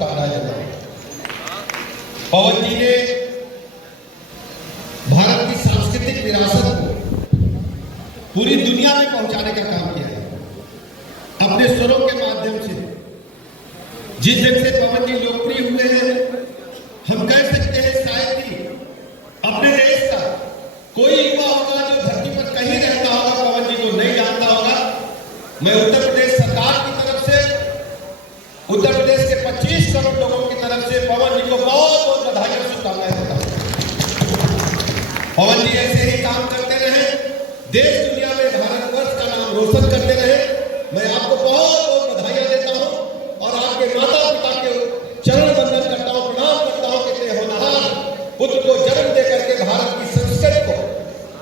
शुभकामनाएं देता हूं। पवन जी ने भारत की सांस्कृतिक विरासत को पूरी दुनिया में पहुंचाने का काम किया है अपने स्वरों के माध्यम से। जिस दिन से पवन जी लोकप्रिय हुए हैं, हम कह सकते हैं शायद ही अपने देश का कोई युवा होगा जो धरती पर कहीं रहता होगा पवन जी को नहीं जानता होगा। मैं उत्तर प्रदेश सरकार की तरफ से, उत्तर प्रदेश के 25 करोड़ लोगों की तरफ से पवन जी को बहुत बहुत बधाई और शुभकामनाएं देता हूं। पवन जी ऐसे ही काम करते रहे, देश दुनिया में भारतवर्ष का नाम रोशन करते रहे। मैं आपको बहुत बहुत बधाइयां देता हूं और आपके माता पिता के चरण वंदन करता हूं, प्रणाम करता हूं कि इतने होनहार पुत्र को जन्म दे करके भारत की संस्कृति को,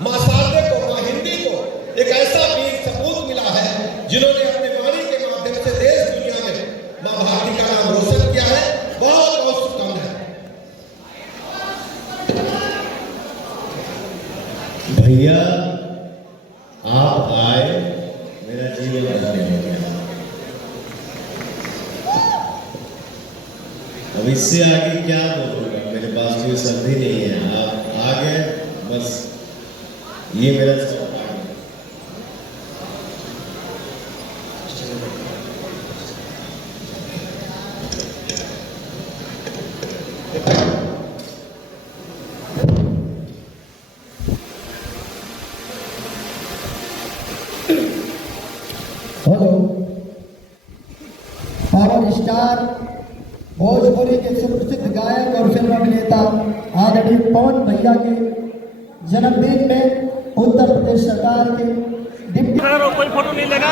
मां शारदे को, मां हिंदी को एक ऐसा वीर सपूत मिला है जिन्होंने अपने वाणी के माध्यम से देश दुनिया में मां भारती का नाम रोशन किया है। बहुत बहुत शुभकामनाएं। भैया आप आए, मेरा जीवन धन्य हो गया। अब इससे आगे क्या बोलूंगा, मेरे पास कोई शब्द ही नहीं है। आप आ गए, बस ये मेरा सौभाग्य है। हेलो, पावर स्टार भोजपुरी के सुप्रसिद्ध गायक और फिल्म अभिनेता आदरणीय पवन भैया के जन्मदिन में उत्तर प्रदेश सरकार के डिप्टी कोई फोटो नहीं लेगा।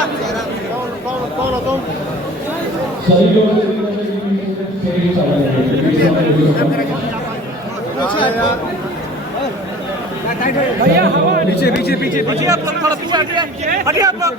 भैया पीछे पीछे पीछे पीछे आप लोग थोड़ा पीछे हटिए आप लोग।